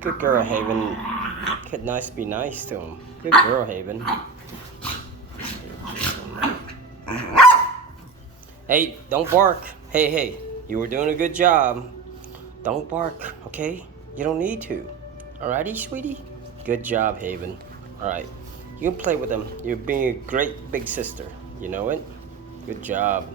Good girl, Haven. Be nice to him. Good girl, Haven. Hey, don't bark. Hey, you were doing a good job. Don't bark, okay? You don't need to. Alrighty, sweetie? Good job, Haven. Alright, you can play with him. You're being a great big sister. You know it? Good job.